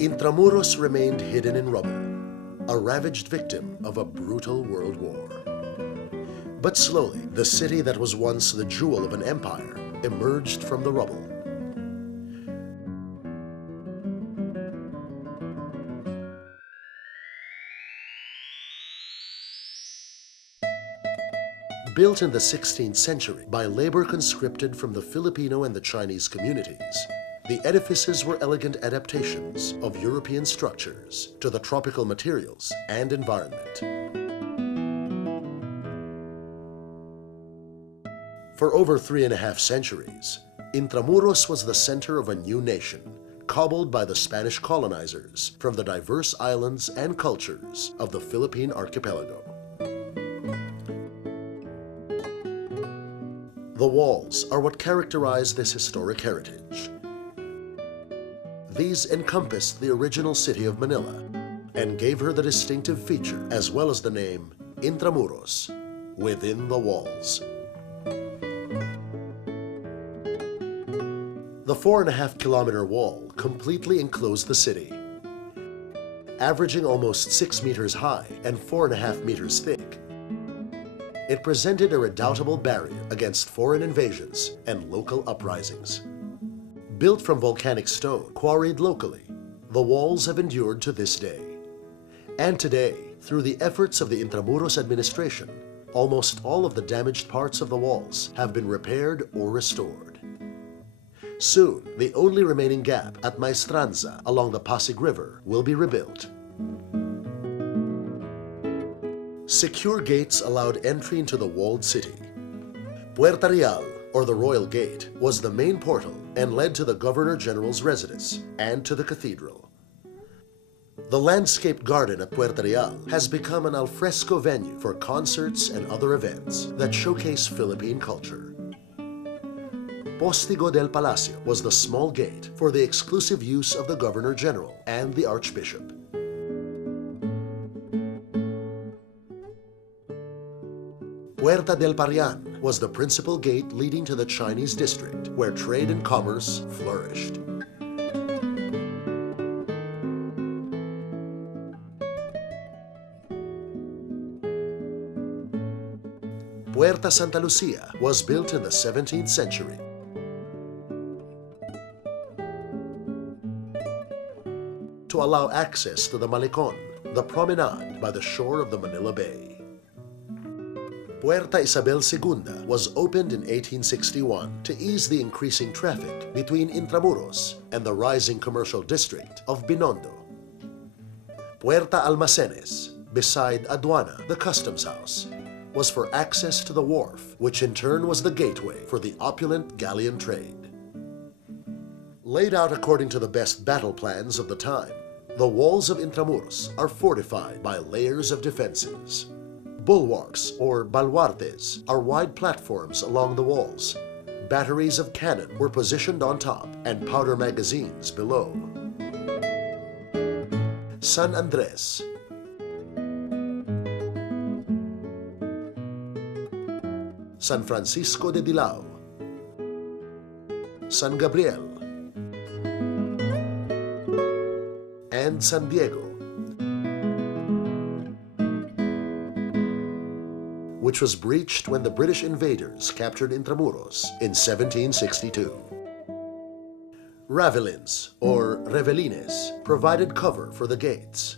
Intramuros remained hidden in rubble, a ravaged victim of a brutal world war. But slowly, the city that was once the jewel of an empire emerged from the rubble. Built in the 16th century by labor conscripted from the Filipino and the Chinese communities, the edifices were elegant adaptations of European structures to the tropical materials and environment. For over 3.5 centuries, Intramuros was the center of a new nation, cobbled by the Spanish colonizers from the diverse islands and cultures of the Philippine archipelago. The walls are what characterize this historic heritage. These encompassed the original city of Manila and gave her the distinctive feature as well as the name Intramuros, within the walls. The 4.5-kilometer wall completely enclosed the city. Averaging almost 6 meters high and 4.5 meters thick, it presented a redoubtable barrier against foreign invasions and local uprisings. Built from volcanic stone quarried locally, the walls have endured to this day. And today, through the efforts of the Intramuros administration, almost all of the damaged parts of the walls have been repaired or restored. Soon, the only remaining gap at Maestranza along the Pasig River will be rebuilt. Secure gates allowed entry into the walled city. Puerta Real, or the Royal Gate, was the main portal and led to the Governor General's residence and to the cathedral. The landscaped garden at Puerta Real has become an alfresco venue for concerts and other events that showcase Philippine culture. Postigo del Palacio was the small gate for the exclusive use of the Governor General and the Archbishop. Puerta del Parian was the principal gate leading to the Chinese district, where trade and commerce flourished. Puerta Santa Lucia was built in the 17th century. To allow access to the Malecon, the promenade by the shore of the Manila Bay. Puerta Isabel II was opened in 1861 to ease the increasing traffic between Intramuros and the rising commercial district of Binondo. Puerta Almacenes, beside Aduana, the customs house, was for access to the wharf, which in turn was the gateway for the opulent galleon trade. Laid out according to the best battle plans of the time, the walls of Intramuros are fortified by layers of defenses. Bulwarks, or baluartes, are wide platforms along the walls. Batteries of cannon were positioned on top and powder magazines below. San Andres, San Francisco de Dilao, San Gabriel, and San Diego, which was breached when the British invaders captured Intramuros in 1762. Ravelins, or revelines, provided cover for the gates.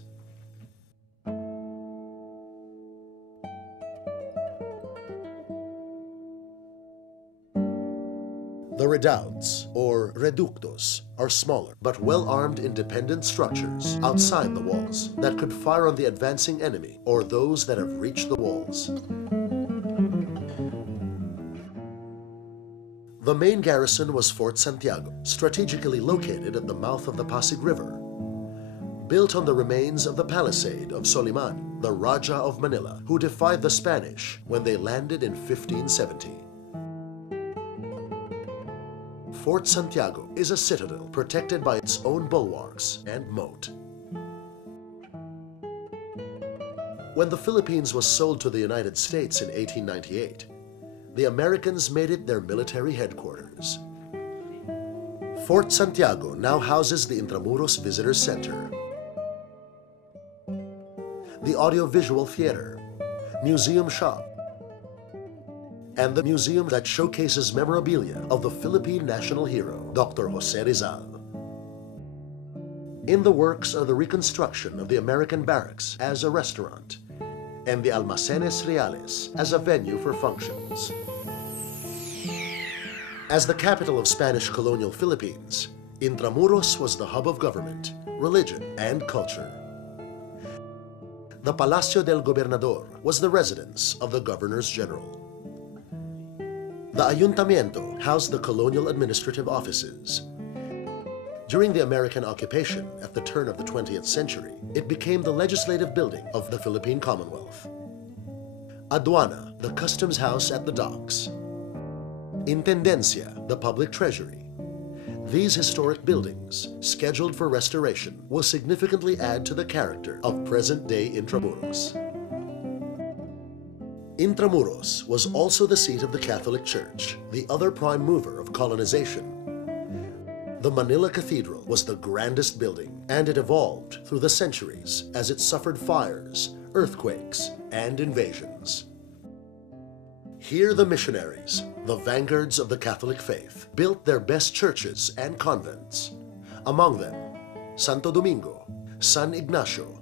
The redoubts, or reductos, are smaller but well-armed independent structures outside the walls that could fire on the advancing enemy or those that have reached the walls. The main garrison was Fort Santiago, strategically located at the mouth of the Pasig River. Built on the remains of the palisade of Soliman, the Raja of Manila, who defied the Spanish when they landed in 1570. Fort Santiago is a citadel protected by its own bulwarks and moat. When the Philippines was sold to the United States in 1898, the Americans made it their military headquarters. Fort Santiago now houses the Intramuros Visitor Center, the Audiovisual Theater, Museum Shop, and the museum that showcases memorabilia of the Philippine national hero, Dr. Jose Rizal. In the works are the reconstruction of the American barracks as a restaurant and the Almacenes Reales as a venue for functions. As the capital of Spanish colonial Philippines, Intramuros was the hub of government, religion, and culture. The Palacio del Gobernador was the residence of the Governors General. The Ayuntamiento housed the colonial administrative offices. During the American occupation at the turn of the 20th century, it became the legislative building of the Philippine Commonwealth. Aduana, the customs house at the docks. Intendencia, the public treasury. These historic buildings, scheduled for restoration, will significantly add to the character of present-day Intramuros. Intramuros was also the seat of the Catholic Church, the other prime mover of colonization. The Manila Cathedral was the grandest building, and it evolved through the centuries as it suffered fires, earthquakes, and invasions. Here the missionaries, the vanguards of the Catholic faith, built their best churches and convents. Among them, Santo Domingo, San Ignacio,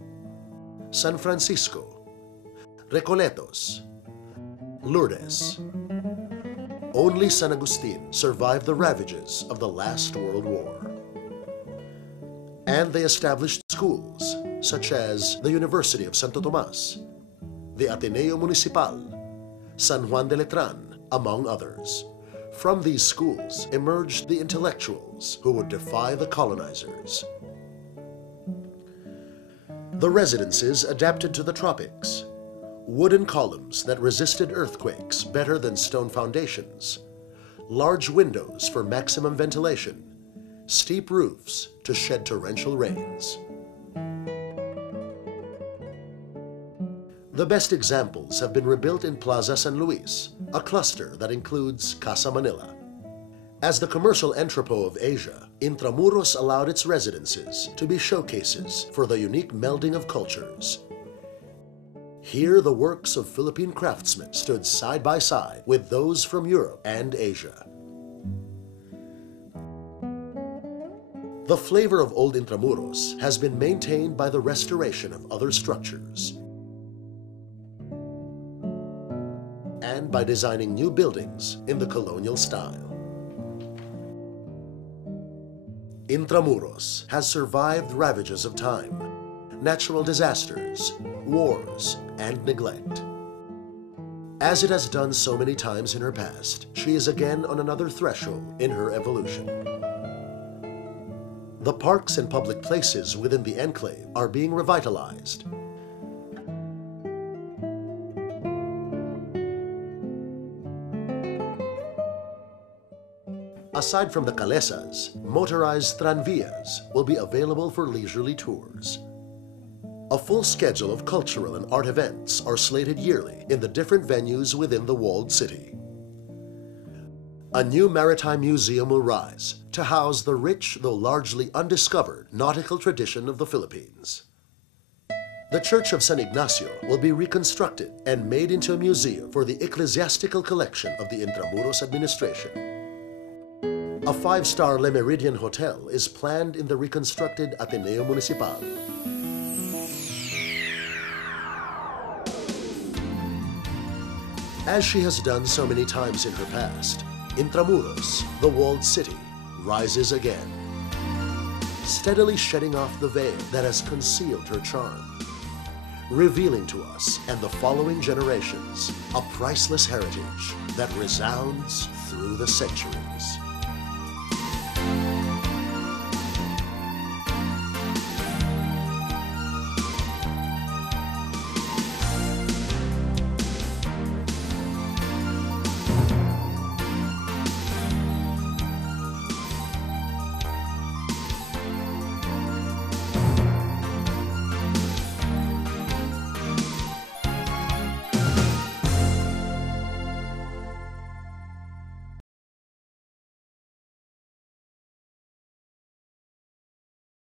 San Francisco, Recoletos, Lourdes. Only San Agustin survived the ravages of the last World War. And they established schools such as the University of Santo Tomas, the Ateneo Municipal, San Juan de Letran, among others. From these schools emerged the intellectuals who would defy the colonizers. The residences adapted to the tropics. Wooden columns that resisted earthquakes better than stone foundations, large windows for maximum ventilation, steep roofs to shed torrential rains. The best examples have been rebuilt in Plaza San Luis, a cluster that includes Casa Manila. As the commercial entrepot of Asia, Intramuros allowed its residences to be showcases for the unique melding of cultures. Here, the works of Philippine craftsmen stood side by side with those from Europe and Asia. The flavor of old Intramuros has been maintained by the restoration of other structures and by designing new buildings in the colonial style. Intramuros has survived ravages of time, natural disasters, wars, and neglect. As it has done so many times in her past, she is again on another threshold in her evolution. The parks and public places within the enclave are being revitalized. Aside from the calesas, motorized tranvías will be available for leisurely tours. A full schedule of cultural and art events are slated yearly in the different venues within the walled city. A new maritime museum will rise to house the rich, though largely undiscovered, nautical tradition of the Philippines. The Church of San Ignacio will be reconstructed and made into a museum for the ecclesiastical collection of the Intramuros administration. A 5-star Le Méridien Hotel is planned in the reconstructed Ateneo Municipal. As she has done so many times in her past, Intramuros, the walled city, rises again, steadily shedding off the veil that has concealed her charm, revealing to us and the following generations a priceless heritage that resounds through the centuries.